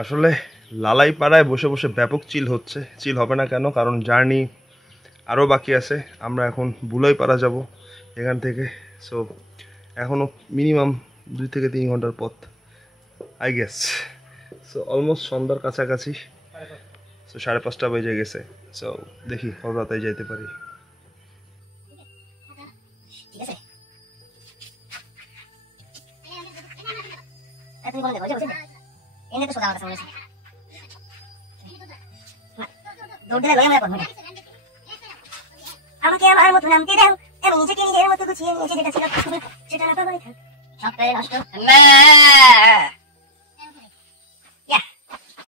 আসলে লালাই পাড়ায় বসে বসে ব্যাপক চিল হচ্ছে। চিল হবে না কেন, কারণ জার্নি আরও বাকি আছে। আমরা এখন বুলাই পাড়া যাব এখান থেকে। সো এখনও মিনিমাম 2 থেকে 3 ঘন্টার পথ আই গেস। সো অলমোস্ট সন্ধ্যার কাছাকাছি। সো 5:30 বেজে গেছে। সো দেখি কত তাড়াতাড়ি যেতে পারি। আমাকে আমার মতো নামতে দাও, আমি নিজেকে নিজের মতো গুছিয়ে নিয়েছি, যেটা ছিল সেটা না পাবো। সবটাই নষ্ট।